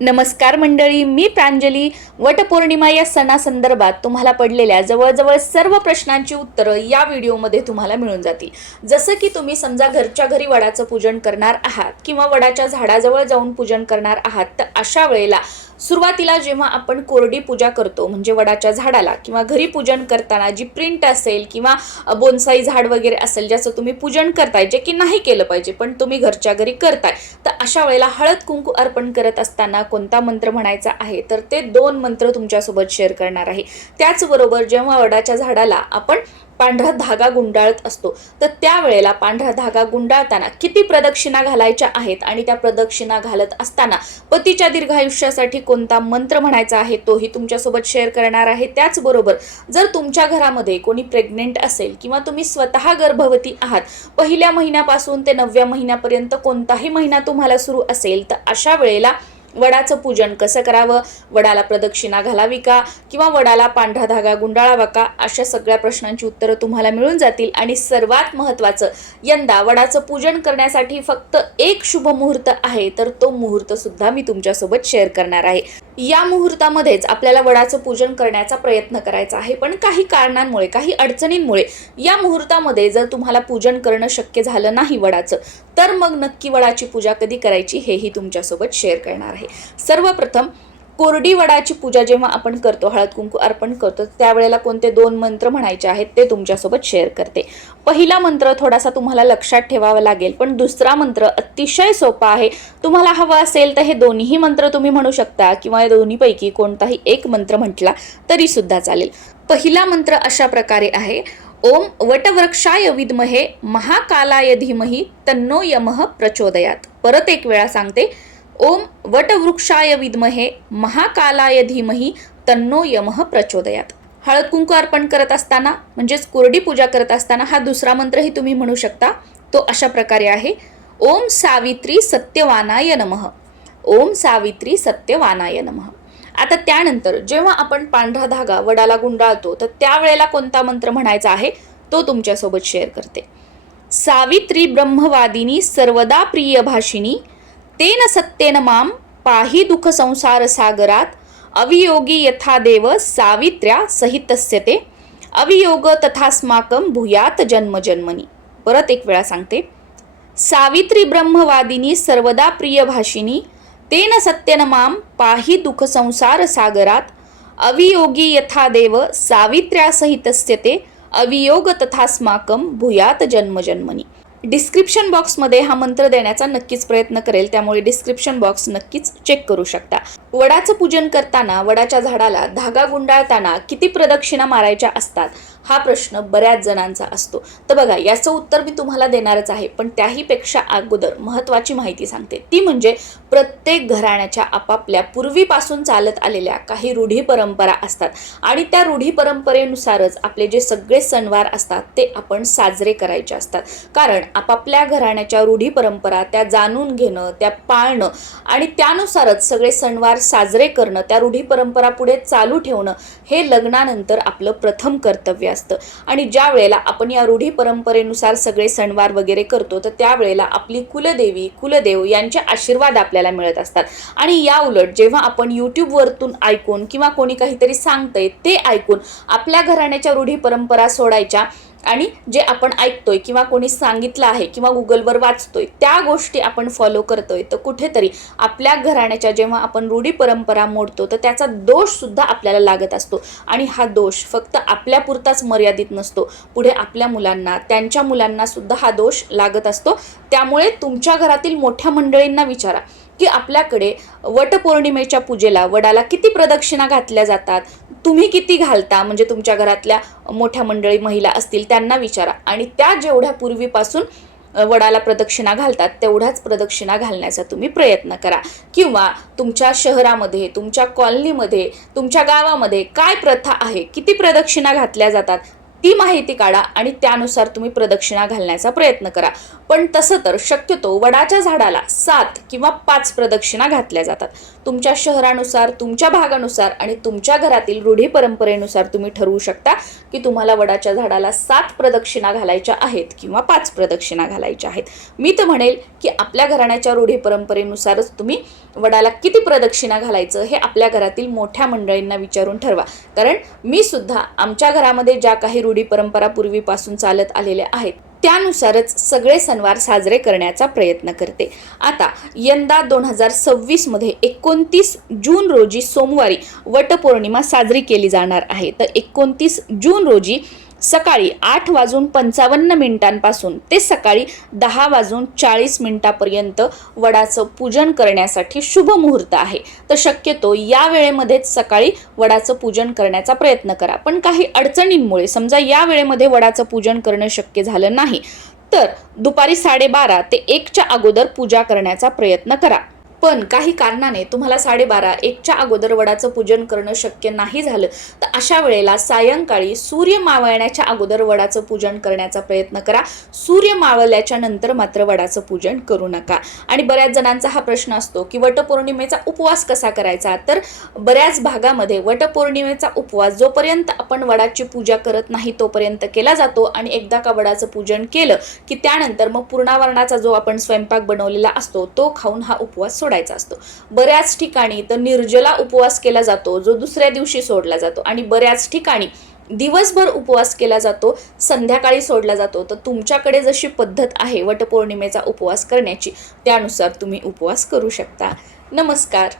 नमस्कार मंडळी, मी प्रांजली. वटपौर्णिमा या सणासंदर्भात तुम्हाला पडलेल्या जवळजवळ सर्व प्रश्नांची उत्तरं या व्हिडिओमध्ये तुम्हाला मिळून जातील. जसं की तुम्ही समजा घरच्या घरी वडाचं पूजन करणार आहात किंवा वडाच्या झाडाजवळ जाऊन पूजन करणार आहात, तर अशा वेळेला सुरुवातीला जेव्हा आपण कोरडी पूजा करतो म्हणजे वडाच्या झाडाला किंवा घरी पूजन करताना जी प्रिंट असेल किंवा बोनसाई झाड वगैरे असेल ज्याचं तुम्ही पूजन करताय, जे की नाही केलं पाहिजे पण तुम्ही घरच्या घरी करताय, तर अशा वेळेला हळद कुंकू अर्पण करत असताना कोणता मंत्र म्हणायचा आहे तर ते 2 मंत्र तुमच्यासोबत शेअर करणार आहे. त्याचबरोबर जेव्हा वडाच्या झाडाला आपण पांढरा धागा गुंडाळत असतो तर त्यावेळेला पांढरा धागा गुंडाळताना किती प्रदक्षिणा घालायच्या आहेत आणि त्या प्रदक्षिणा घालत असताना पतीच्या दीर्घायुष्यासाठी कोणता मंत्र म्हणायचा आहे तोही तुमच्यासोबत शेअर करणार आहे. त्याचबरोबर जर तुमच्या घरामध्ये कोणी प्रेग्नेंट असेल किंवा तुम्ही स्वतः गर्भवती आहात, पहिल्या महिन्यापासून ते 9व्या महिन्यापर्यंत कोणताही महिना तुम्हाला सुरू असेल, तर अशा वेळेला वडाचं पूजन कसं करावं, वडाला प्रदक्षिणा घालावी का किंवा वडाला पांढरा धागा गुंडाळावा का, अशा सगळ्या प्रश्नांची उत्तरं तुम्हाला मिळून जातील. आणि सर्वात महत्त्वाचं, यंदा वडाचं पूजन करण्यासाठी फक्त एक शुभ मुहूर्त आहे, तर तो मुहूर्त सुद्धा मी तुमच्यासोबत शेअर करणार आहे. या मुहूर्तामध्येच आपल्याला वडाचं पूजन करण्याचा प्रयत्न करायचा आहे, पण काही कारणांमुळे काही अडचणींमुळे या मुहूर्तामध्ये जर तुम्हाला पूजन करणं शक्य झालं नाही वडाचं, तर मग नक्की वडाची पूजा कधी करायची हेही तुमच्यासोबत शेअर करणार आहे. सर्वप्रथम कोरडी वडाची पूजा जेव्हा आपण करतो, हळद कुंकू अर्पण करतो, त्यावेळेला कोणते 2 मंत्र म्हणायचे आहेत ते तुमच्यासोबत शेअर करते. पहिला मंत्र थोडासा तुम्हाला लक्षात ठेवावा लागेल, पण दुसरा मंत्र अतिशय सोपा आहे. तुम्हाला हवं असेल तर हे दोन्ही मंत्र तुम्ही म्हणू शकता किंवा या दोन्हीपैकी कोणताही एक मंत्र म्हटला तरी सुद्धा चालेल. पहिला मंत्र अशा प्रकारे आहे: ओम वटवृक्षाय विद्महे महाकालाय धीमहि तन्नो यमः प्रचोदयात. परत एक वेळा सांगते: ओम वटवृक्षाय विद्महे महाकालाय धीमहि तन्नो यमः प्रचोदयात. हळद कुंकू अर्पण करत असताना म्हणजेच कोरडी पूजा करत असताना हा दुसरा मंत्रही तुम्ही म्हणू शकता. तो अशा प्रकारे आहे: ओम सावित्री सत्यवानाय नमः. ओम सावित्री सत्यवानाय नमः. आता त्यानंतर जेव्हा आपण पांढरा धागा वडाला गुंडाळतो तर त्यावेळेला कोणता मंत्र म्हणायचा आहे तो तुमच्यासोबत शेअर करते. सावित्री ब्रह्मवादिनी सर्वदा प्रिय भाषिणी तेन सत्येन माम पाहि दुःख संसार सागरात अवियोगी यथा देव सावित्र्या सहितस्य ते अवियोग तथास्माकं भूयात जन्म जन्मनी. परत एक वेळा सांगते: सावित्री ब्रह्मवादिनी सर्वदा प्रिय भाषिणी तेन सत्येन माम पाहि दुःख संसार सागरात अवियोगी यथा देव सावित्र्या सहितस्य ते अवियोग तथास्माकं भूयात जन्म जन्मनी. डिस्क्रिप्शन बॉक्समध्ये हा मंत्र देण्याचा नक्कीच प्रयत्न करेल, त्यामुळे डिस्क्रिप्शन बॉक्स नक्कीच चेक करू शकता. वडाचं पूजन करताना वडाच्या झाडाला धागा गुंडाळताना किती प्रदक्षिणा मारायच्या असतात हा प्रश्न बऱ्याच जणांचा असतो. तर बघा, याचं उत्तर मी तुम्हाला देणारच आहे, पण त्याहीपेक्षा अगोदर महत्त्वाची माहिती सांगते. ती म्हणजे प्रत्येक घराण्याच्या आपापल्या पूर्वीपासून चालत आलेल्या काही रूढी परंपरा असतात आणि त्या रूढी परंपरेनुसारच आपले जे सगळे सणवार असतात ते आपण साजरे करायचे असतात. कारण आपापल्या घराण्याच्या रूढी परंपरा त्या जाणून घेणं, त्या पाळणं आणि त्यानुसारच सगळे सणवार साजरे करणं, त्या रूढी परंपरा पुढे चालू ठेवणं हे लग्नानंतर आपलं प्रथम कर्तव्य असतं. आणि ज्या वेळेला आपण या रूढी परंपरेनुसार सगळे सणवार वगैरे करतो तर त्यावेळेला आपली कुलदेवी कुलदेव यांचे आशीर्वाद आपल्याला मिळत असतात. आणि या उलट जेव्हा आपण यूट्यूबवरतून ऐकून किंवा कोणी काहीतरी सांगतंय ते ऐकून आपल्या घराण्याच्या रूढी परंपरा सोडायच्या आणि जे आपण ऐकतोय किंवा कोणी सांगितलं आहे किंवा गुगलवर वाचतोय त्या गोष्टी आपण फॉलो करतोय, तर कुठेतरी आपल्या घराण्याच्या जेव्हा आपण रूढी परंपरा मोडतो तर त्याचा दोष सुद्धा आपल्याला लागत असतो. आणि हा दोष फक्त आपल्यापुरताच मर्यादित नसतो, पुढे आपल्या मुलांना, त्यांच्या मुलांना सुद्धा हा दोष लागत असतो. त्यामुळे तुमच्या घरातील मोठ्या मंडळींना विचारा की आपल्याकडे वटपौर्णिमेच्या पूजेला वडाला किती प्रदक्षिणा घातल्या जातात, तुम्ही किती घालता, म्हणजे तुमच्या घरातल्या मोठ्या मंडळी महिला असतील त्यांना विचारा. आणि त्या जेवढ्या पूर्वीपासून वडाला प्रदक्षिणा घालतात तेवढ्याच प्रदक्षिणा घालण्याचा तुम्ही प्रयत्न करा. किंवा तुमच्या शहरामध्ये, तुमच्या कॉलनीमध्ये, तुमच्या गावामध्ये काय प्रथा आहे, किती प्रदक्षिणा घातल्या जातात ती माहिती काढा आणि त्यानुसार तुम्ही प्रदक्षिणा घालण्याचा प्रयत्न करा. पण तसं तर शक्यतो वडाच्या झाडाला 7 किंवा 5 प्रदक्षिणा घातल्या जातात. तुमच्या शहरानुसार, तुमच्या भागानुसार आणि तुमच्या घरातील रूढी परंपरेनुसार तुम्ही ठरवू शकता की तुम्हाला वडाच्या झाडाला 7 प्रदक्षिणा घालायच्या आहेत किंवा 5 प्रदक्षिणा घालायच्या आहेत. मी तर म्हणेल की आपल्या घराण्याच्या रूढी परंपरेनुसारच तुम्ही वडाला किती प्रदक्षिणा घालायचं हे आपल्या घरातील मोठ्या मंडळींना विचारून ठरवा. कारण मी सुद्धा आमच्या घरामध्ये ज्या काही रूढी परंपरा पूर्वीपासून चालत आलेल्या आहेत त्यानुसारच सगळे सणवार साजरे करण्याचा प्रयत्न करते. आता यंदा 2026 मध्ये 29 जून रोजी सोमवारी वटपौर्णिमा साजरी केली जाणार आहे. तर 29 जून रोजी सकाळी 8:55 ते सकाळी 10:40 वडाचं पूजन करण्यासाठी शुभ मुहूर्त आहे. तर शक्यतो या वेळेमध्येच सकाळी वडाचं पूजन करण्याचा प्रयत्न करा. पण काही अडचणींमुळे समजा या वेळेमध्ये वडाचं पूजन करणं शक्य झालं नाही तर दुपारी 12:30 ते 1च्या अगोदर पूजा करण्याचा प्रयत्न करा. पण काही कारणाने तुम्हाला 12:30 1च्या अगोदर वडाचं पूजन करणं शक्य नाही झालं तर अशा वेळेला सायंकाळी सूर्य मावळण्याच्या अगोदर वडाचं पूजन करण्याचा प्रयत्न करा. सूर्य मावळल्याच्या नंतर मात्र वडाचं पूजन करू नका. आणि बऱ्याच जणांचा हा प्रश्न असतो की वटपौर्णिमेचा उपवास कसा करायचा. तर बऱ्याच भागामध्ये वटपौर्णिमेचा उपवास जोपर्यंत आपण वडाची पूजा करत नाही तोपर्यंत केला जातो आणि एकदा का वडाचं पूजन केलं की त्यानंतर मग पूर्णावरणाचा जो आपण स्वयंपाक बनवलेला असतो तो खाऊन हा उपवास सोडायचा असतो. बऱ्याच ठिकाणी तर निर्जला उपवास केला जातो जो दुसऱ्या दिवशी सोडला जातो आणि बऱ्याच ठिकाणी दिवसभर उपवास केला जातो, संध्याकाळी सोडला जातो. तर तुमच्याकडे जशी पद्धत आहे वटपौर्णिमेचा उपवास करण्याची त्यानुसार तुम्ही उपवास करू शकता. नमस्कार.